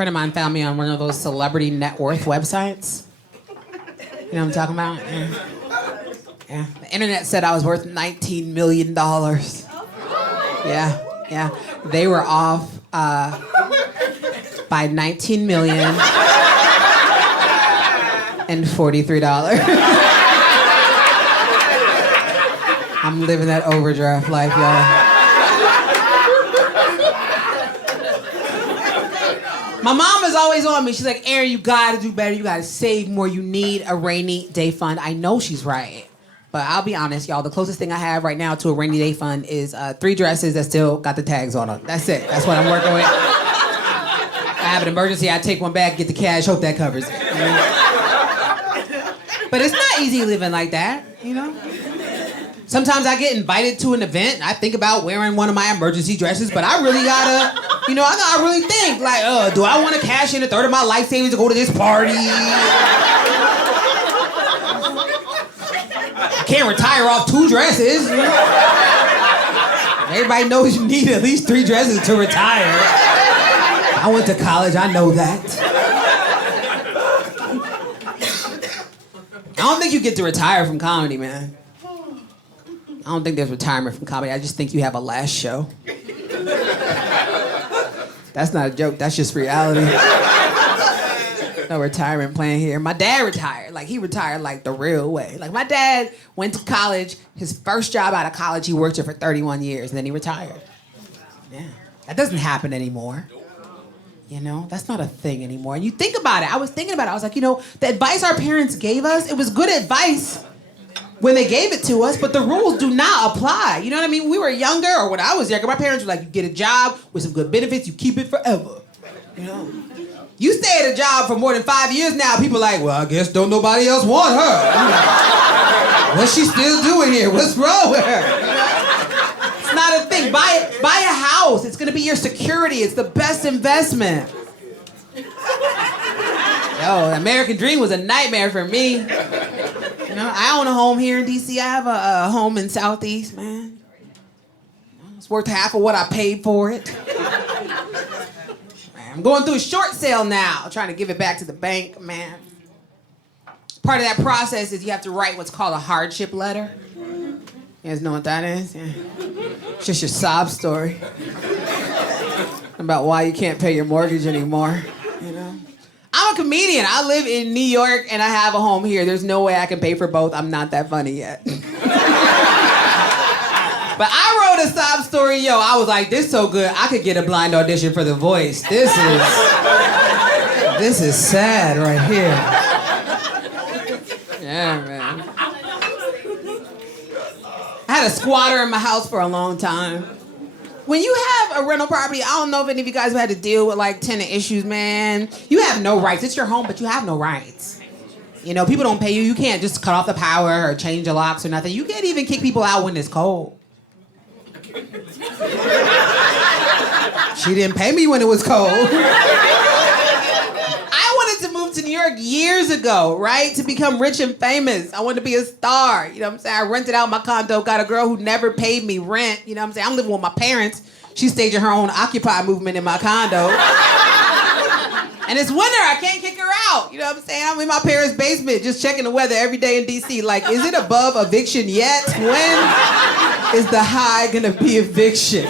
friend of mine found me on one of those celebrity net worth websites. You know what I'm talking about? Yeah. The internet said I was worth $19 million. Yeah. They were off by $19 million and $43. I'm living that overdraft life, y'all. My mom is always on me. She's like, Erin, you gotta do better. You gotta save more. You need a rainy day fund. I know she's right. But I'll be honest, y'all. The closest thing I have right now to a rainy day fund is 3 dresses that still got the tags on them. That's it. That's what I'm working with. I have an emergency. I take one back, get the cash, hope that covers it. You know? But it's not easy living like that, you know? Sometimes I get invited to an event, and I think about wearing one of my emergency dresses, but I really gotta, you know, I really think, like, do I want to cash in a third of my life savings to go to this party? I can't retire off 2 dresses. Everybody knows you need at least 3 dresses to retire. I went to college, I know that. I don't think you get to retire from comedy, man. I don't think there's retirement from comedy. I just think you have a last show. That's not a joke. That's just reality. No retirement plan here. My dad retired. Like, he retired like the real way. Like, my dad went to college. His first job out of college, he worked there for 31 years, and then he retired. Yeah. That doesn't happen anymore. You know, that's not a thing anymore. And you think about it. I was thinking about it. I was like, you know, the advice our parents gave us, it was good advice when they gave it to us, but the rules do not apply. You know what I mean? When we were younger, or when I was younger, my parents were like, you get a job with some good benefits, you keep it forever. You know? You stay at a job for more than 5 years now, people are like, well, I guess don't nobody else want her. What's she still doing here? What's wrong with her? You know? It's not a thing. Buy a house. It's gonna be your security. It's the best investment. Yo, American Dream was a nightmare for me. You know, I own a home here in D.C. I have a home in Southeast, man. It's worth half of what I paid for it. Man, I'm going through a short sale now, trying to give it back to the bank, man. Part of that process is you have to write what's called a hardship letter. You guys know what that is? Yeah. It's just your sob story about why you can't pay your mortgage anymore, you know? I'm a comedian. I live in New York and I have a home here. There's no way I can pay for both. I'm not that funny yet. But I wrote a sob story, yo. I was like, this is so good. I could get a blind audition for The Voice. This is sad right here. Yeah, man. I had a squatter in my house for a long time. When you have a rental property, I don't know if any of you guys have had to deal with like tenant issues, man. You have no rights. It's your home, but you have no rights. You know, people don't pay you. You can't just cut off the power or change the locks or nothing. You can't even kick people out when it's cold. She didn't pay me when it was cold. I wanted to move to New York years ago, right? To become rich and famous. I wanted to be a star. You know what I'm saying? I rented out my condo, got a girl who never paid me rent. You know what I'm saying? I'm living with my parents. She's staging her own Occupy movement in my condo. And it's winter. I can't kick her out. You know what I'm saying? I'm in my parents' basement just checking the weather every day in D.C. Like, is it above eviction yet? When is the high gonna be eviction?